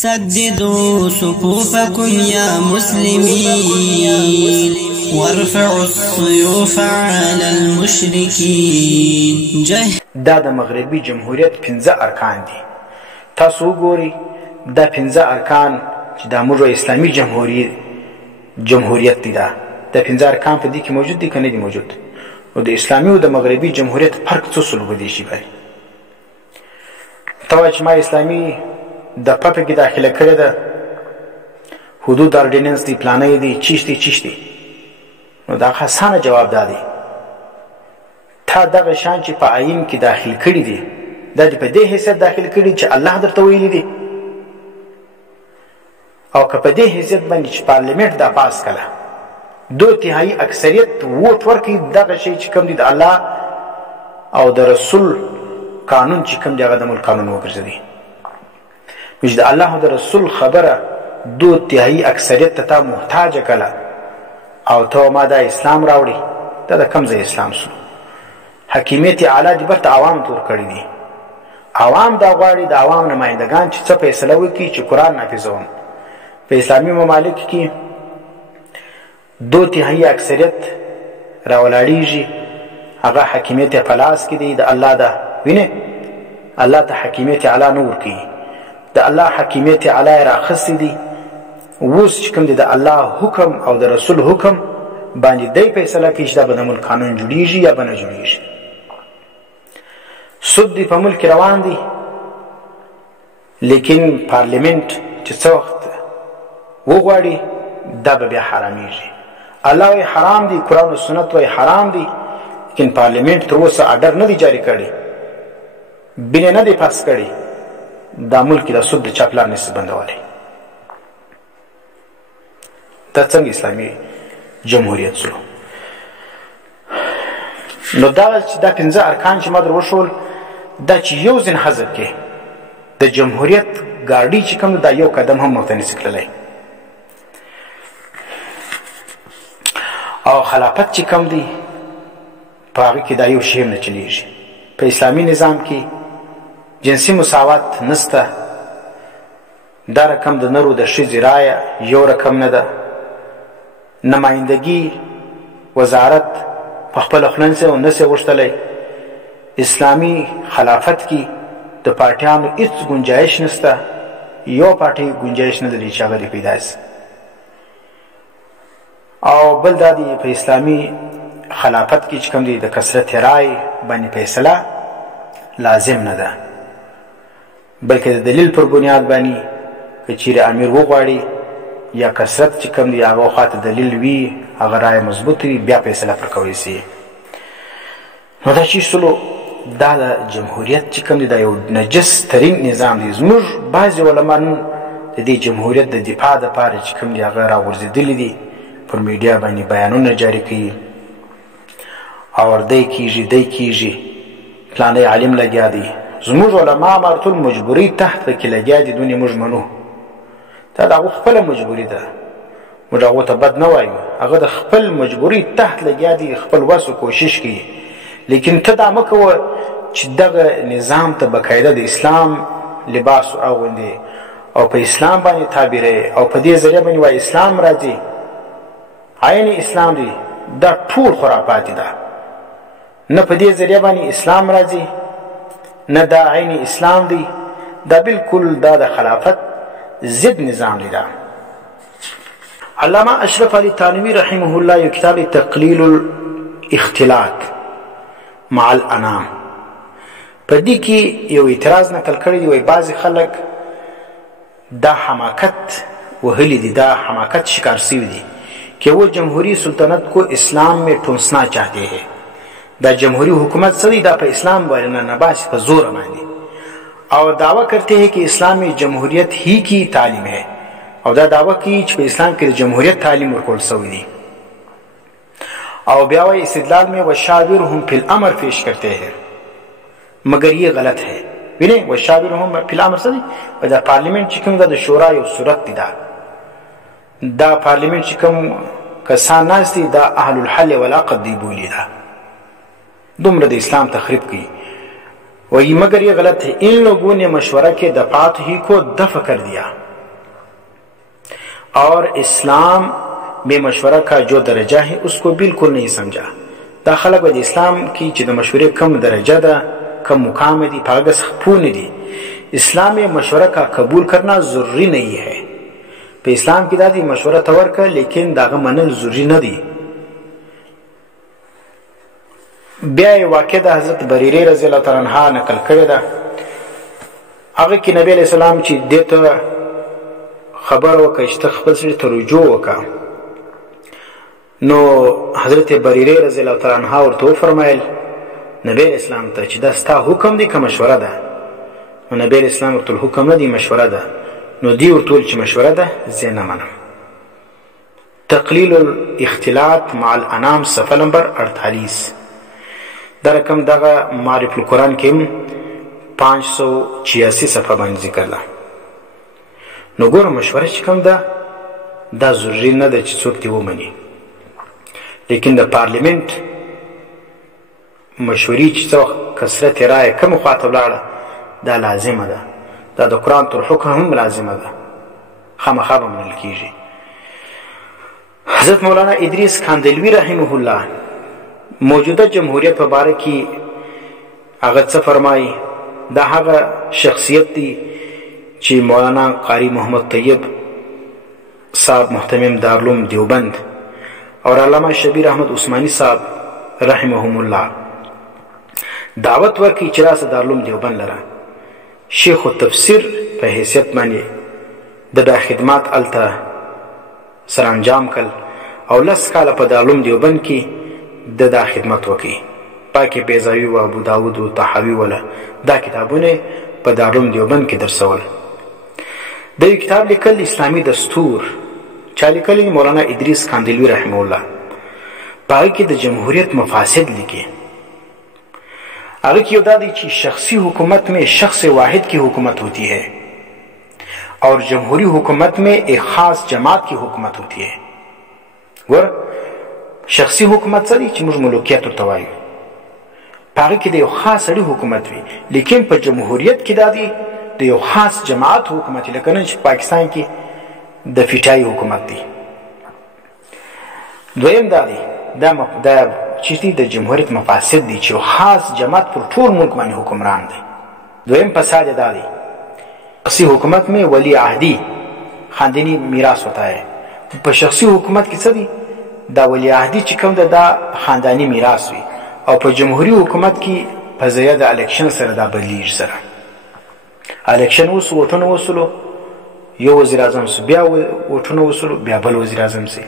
سددوا صفوفكم يا مسلمين وارفعوا السيوف على المشركين. دا د مغربي جمهوریت 15 ارکان دي. تاسو وګورئ دا 15 ارکان چې د موږ اسلامي جمهوریت دي. دا 15 ارکان په دې کې موجود دي کنه دي موجود؟ او د اسلامي او د مغربي جمهوریت فرق څه سلوب دي شي باندې توای چې ما اسلامي د پټه کې داخله کړی ده، حدود اورډیننس دی، پلانې دی، چیشتي نو دا خاصانه جواب دادی تا دغه شان چې په آئین کې داخل کړی دي دا په دې حیثیت داخل کړی چې الله درته ویلي دي، او که په دې حیثیت باندې چې پارلیمنت دا پاس کړه 2/3 اکثریت ووټ ورکړي دغه شی چې کوم دي د الله او د رسول قانون چې کوم دی هغه د ملک قانون وګرځي. مش د الله او د رسول خبره 2/3 اکثریت ته محتاج کړه او ته ما د اسلام راوړي دا د کوم ځای اسلام سو؟ حکیمیت اعلی دی برته عوام تور کړی دي. عوام دا غواړي د عوام نمائندگان چې څه فیصله وکړي چې قرآن نافذوم. په اسلامي ممالک کې 2/3 اکثریت راولاړیږي، هغه حکیمیت په لاس کې دی د الله ده. وینه الله ته حکیمیت اعلی نور کوي، د الله حکیمیت اعلی راخصي دي. اوس چې کوم دی د الله حکم او د رسول حکم باندې دی فیصله کوي چې دا به د ملک قانون جوړیږي یا به نه جوړیږي. سود دی په ملک روان دی، لیکن پارلیمنت چې څه وخت وغواړي دا به بیا حرامیږي. الله وی حرام دی، قرآن او سنت وی حرام دی، لیکن پارلیمنت تر اوسه اډر نه دی جاری کړی، بینه نه دی پاس کړی دا ملک د سود د چاپلار نسبت بندولی. دا څنګه اسلامي جمهوریت سو؟ نو دا چې دا 15 ارکان چې ما در وښول دا چې یو ځین حذف کې د جمهوریت ګاډي چې کوم دا یو قدم هم مخته نشي کړلی. او خلافت چې کوم دی په هغه کې دا یو شی نه چلیږي. په اسلامي نظام کې جنسي مساوات نسته، دا رقم د نرو د ښځې رایه یو رقم نه ده، نمایندګي وزارت په خپل خلنسه او نسه غوښتلی. اسلامي خلافت کې د پارټیانو هیڅ گنجائش نسته، یو پارټي گنجائش نه لري چې هغه دې پیدا شي. او بل دا دی په اسلامي خلافت کې چې کوم دی د کثرت رای باندې فیصله لازم نه ده، بلکې د دلیل پر بنیاد باندې که چیرې امیر وغواړي یا کثرت چې کوم دی هغه خواته دلیل وي، هغه رای مضبوط وي، بیا فیصله پر کولی شي. نو دا چې سلو دا د جمهوریت چې کوم دی دا یو نجس ترین نظام دی. زموږ بعضې علما نن د دې جمهوریت د دفاع دپاره چې کوم دی هغه راغورځېدلي دي، پر میډیا باندې بیانونه جاری کوي او دی کیږي پلانې عالم لګیا دی. زموږ علما مرتل مجبوری تحت کې لګیا دي، دونې موږ منو. دا د هغو خپله مجبوري ده، موږ هغو ته بد نه وایو، هغه د خپل مجبوري تحت لګیا دي، خپل وس و کوشش کوي. لیکن ته دا مه کوه چې دغه نظام ته باقاعده د اسلام لباس اغوندې او په اسلام باندې تعبیرې او په دې ذریعه باندې وایي اسلام راځي، عین اسلام دی. دا ټول خرافات ده. نه په دې ذریعه باندې اسلام راځي، نه دا عین اسلام دی. دا بالکل دا د خلافت ضد نظام دی. دا علامه اشرف علی تانوی رحمه الله یو کتاب تقلیل الاختلاق مع الانام په دې کې یو اعتراض نقل کړی دی، وایي بعضې خلک دا حماقت وهلی دي، دا حماقت شکار سوي دي کہ وہ جمہوری سلطنت کو اسلام میں ٹھونسنا چاہتے ہیں. دا جمہوری حکومت صدی دا پا اسلام والنا نباس پا زور ماندی اور دعویٰ کرتے ہیں کہ اسلام میں جمہوریت ہی کی تعلیم ہے، اور دا دعویٰ کی کہ اسلام کے جمہوریت تعلیم ورکول سوی دی. اور بیاوی استدلال میں وشاورہم فی الامر پیش کرتے ہیں، مگر یہ غلط ہے. وشاورہم فی الامر صدی و دا پارلیمنٹ چکم دا شورا یو صورت دی. دا پارلیمنٹ چې کوم کسان ناست دي دا اهل الحل والعقد دی بولی. دا دومره د اسلام تخریب کوي. وہی مگر یہ غلط ہے، ان لوگوں نے مشورہ کے دفعات ہی کو دفع کر دیا. और इस्लाम में मशवरा का जो दर्जा है उसको बिल्कुल नहीं समझा। دا خلق د اسلام کی چې د مشورې کم درجه ده، کم مقام دی، پاگه سخپون دی. اسلام میں مشورہ کا قبول کرنا ضروری نہیں ہے. په اسلام کې دا دی مشوره تور کا لیکن داغه منل ضروری نه دی. بیا واقع د حضرت بریره رضی الله تعالی عنها نقل کړی ده. هغه کې نبی علیہ السلام چې دته خبر وکړ چې خپل سره ترجو وکړه، نو حضرت بریره رضی الله تعالی عنها ورته فرمایل نبی اسلام ته چې دا ستا حکم دی که مشوره ده؟ نو نبی اسلام ورته حکم نه دی، مشوره ده. نو دی ورته چې مشوره ده، زه نه منم. تقلیل الاختلاط مع الانام صفحه نمبر 48. دا رقم دغه معرف القرآن کې 586 صفحه باندې ذکر ده. نو ګوره مشوره چې کوم ده دا ضروري نه ده چې څوک دې ومني، لیکن د پارلیمنت مشورې چې څو کثرت رائے کوم خواته ولاړه دا لازمه ده، دا د قرآن تر حکم هم لازمه ده، خامخا به منل کیږي. حضرت مولانا ادریس کاندلوی رحمه الله موجوده جمهوریت په باره کې هغه څه فرمایي. دا هغه شخصیت دی چې مولانا قاری محمد طیب صاحب محتمم دارالعلوم دیوبند اور علامہ شبیر احمد عثمانی صاحب رحمهم الله دعوت ورکړي چې راسه دارالعلوم دیوبند لره شیخ التفسیر په حیثیت باندې د خدمات الته سرانجام کړ او 10 کاله په دارالعلوم دیوبند کې د خدمت وکړي. پاکي بیضاوی او ابو داود او طحاوی ولا دا کتابونه په دارالعلوم دیوبند کې درسول. د کتاب لیکل اسلامی دستور چا لیکلی مولانا ادریس کاندلوی رحمه الله، پای کې د جمهوریت مفاسد لیکي. هغه کې یو دا دی چې شخصی حکومت میں شخص واحد کی حکومت ہوتی ہے اور جمہوری حکومت میں ایک خاص جماعت کی حکومت ہوتی ہے. ور شخصی حکومت څه دی چې موږ ملوکیت ورته وایو، هغه کې د یو خاص سړي حکومت وي، لیکن په جمهوریت کې دا دی د یو خاص جماعت حکومت، لکه نن چې پاکستان کې د فیټای حکومت دی. دویم دا دی دا چې د جمهوریت مفاسد دی چې خاص جماعت پر ټول ملک باندې حکمران دی. دویم فساد دا دی شخصی حکومت میں ولی عہدی خاندانی میراث ہوتا ہے. په شخصی حکومت کې څه دی دا ولی عہدی چې کوم دا خاندانی میراث وي، او په جمهوری حکومت کې په ځای د الیکشن سره دا بدلیږي. سره الیکشن اوس ووټونه وسلو، یو وزیر اعظم سو، بیا ووټونه وسلو، بیا بل وزیر اعظم سي.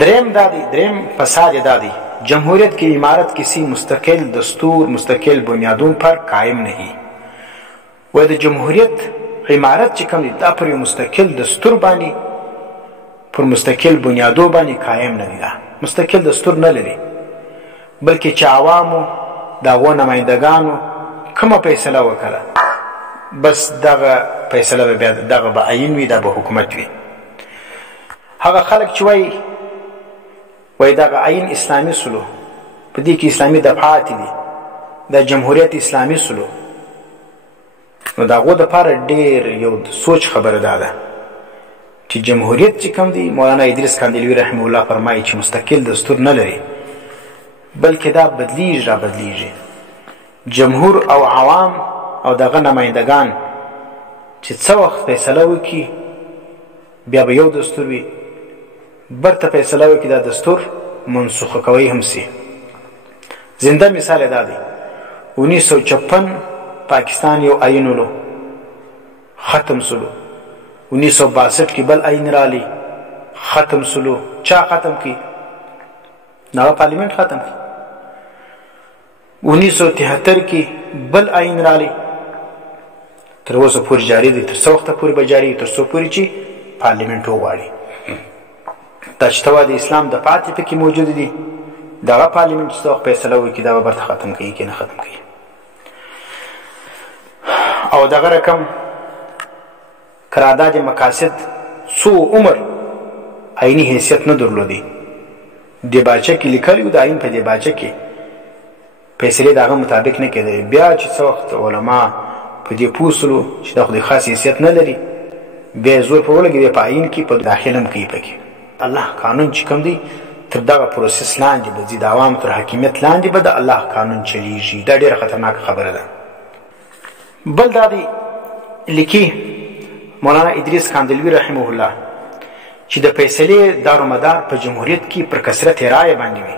دریم فساد دا دی جمہوریت کی عمارت کسی مستقل دستور مستقل بنیادوں پر قائم نہیں. و د جمهوریت عمارت چې کوم دی دا پر یو مستقل دستور باندې پر مستقل بنیادو باندې قائم نه دی، مستقل دستور نه لري، بلکې چې عوامو دغه نمائندگانو کومه فیصله وکړه بس دغه فیصله به دغه به عین وي، دا به حکومت وي. هغه خلک چې وای دغه عین اسلامي سلو په دې کې اسلامي دفعات دي، د جمهوریت اسلامي سلو، نو دغه د پاره ډیر یو سوچ خبره ده چې جمهوریت چې کوم دی مولانا ادریس کاندلوی رحمه الله فرمایي چې مستقل دستور نه لري، بلکې دا بدلیږي. جمهور او عوام او دغه نمائندگان چې څو وخت فیصله وکړي بیا به یو دستور وي، برته فیصله وکړي دا دستور منسوخ کوي هم سي. زنده مثال دا دی 1956 پاکستان یو آئین ولو ختم سلو، 1962 کې بل آئین رالی ختم سلو. چا ختم کی؟ نو پارلیمنت ختم کی. 1973 کې بل آئین رالی تر اوسه پورې جاری دی، تر څو وخته پورې به جاری تر څو پورې چې پارلیمنت وغواړي. تشتوا د اسلام د پاتې پکې موجود دي، دغه پارلیمنت څو فیصله وکړي دا به برته ختم کوي کې نه ختم کوي. او دغه رقم قرارداد مقاصد څو عمر عیني حیثیت نه درلودي، د باچه کې لیکلی د عین په د باچه کې فیصله دغه مطابق نه کېده. بیا چې څو وخت علما په دې پوسلو چې د خو خاص حیثیت نه لري بیا زور په ولګي په آئین کې په داخل هم کوي پکې الله قانون چې کوم دی تر دغه پروسس لاندې به ځي د عوامو تر حاکمیت لاندې به د الله قانون چلیږي دا ډېره خطرناکه خبره ده بل دا دی لیکي مولانا ادریس کاندلوي رحمه الله چې د فیصلې دارومدار په جمهوریت کې پر کثرت رایې باندې وي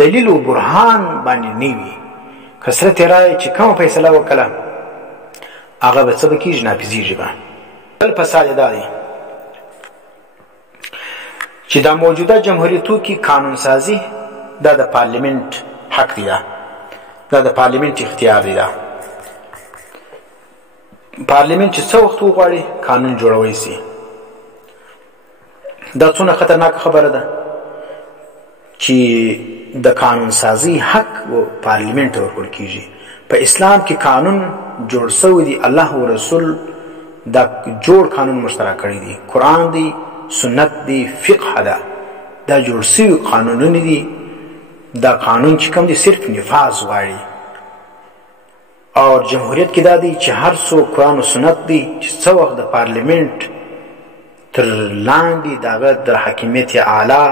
دلیل و برهان باندې نه وي کثرت رایې چې کومه فیصله وکړه هغه به څه به کېږي نافظېږي به بل فساد دا دی چې دا موجوده جمهوریتو کې قانون سازي دا د پارلیمنت حق دی دا د پارلیمنت اختیار دی دا پارلیمنت چې څه وخت وغواړي قانون جوړوي سي دا څونه خطرناکه خبره ده چې د قانون سازي حق و پارلیمنت ورکول کیږي په اسلام کې قانون جوړ شوی دی الله او رسول دا جوړ قانون مشترک کړی دی قرآن دی سنت دی فقه ده دا جوړ شوي قانونونه دي دا قانون چې کوم دی صرف نفاذ غواړي او جمهوریت کې دا دی چې هر څوک قرآن او سنت دی چې څه وخت د پارلیمنت تر لاندې دغه د حاکمیت اعلی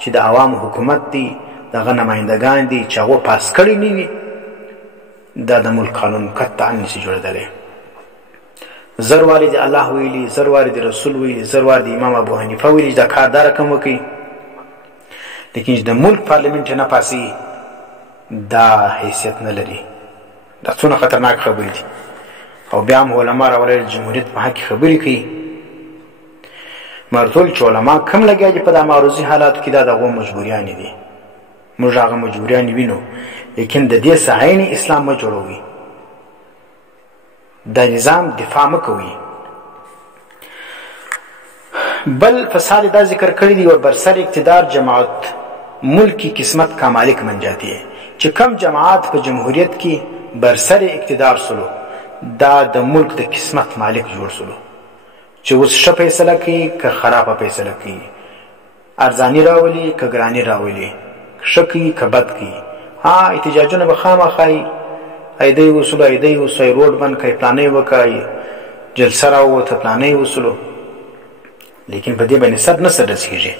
چې د عوامو حکومت دی دغه نمایندګان دي چې هغه پاس کړي نه وي دا د ملک قانون قطعا نشي جوړېدلی زر وارې د الله ویلي زر وارې د رسول ویلي زر وارې د امام ابو حنیفه ویلي چې دا کار دا رقم وکړي لیکن چې د ملک پارلیمنت نه پاسي دا حیثیت نه لري دا څونه خطرناک خبرې دي او بیا هم علما راوړل جمهوریت په حق خبرې کوي مرتول چې علما کم لګیا دي په دا معروضي حالاتو کې دا دغه مجبوریانې دي موږ هغه مجبوریانې وینو لیکن د دې څخه عین اسلام مه جوړوي د نظام دفاع مه کوي بل فساد دا ذکر کړی دی اور برسر اقتدار جماعت ملک کی قسمت کا مالک بن جاتی ہے چې کم جماعت په جمهوریت کې برسر اقتدار سلو دا د ملک د قسمت مالک جوړ سلو چې اوس ښه فیصله کوي که خرابه فیصله کوي ارزاني راولي که ګراني راولي ښه کوي که بد کوي احتجاجونه به خامخا وي ایدی وصولو ایدی وصولو روډ بند کوي پلانې وکړي جلسه راووته پلانې وصولو لیکن په دې باندې سر نه سر رسېږي